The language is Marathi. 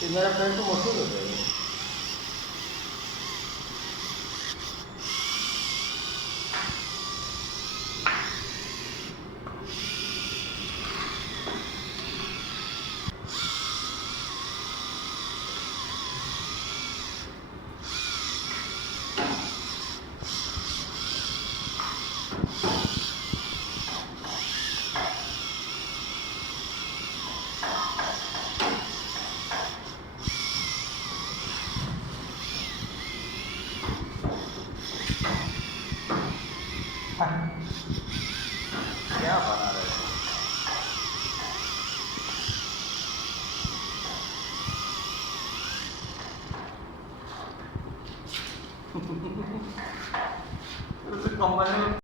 ते मेरा फ्रेंड तो मशहूर होता है। क्या बना रहे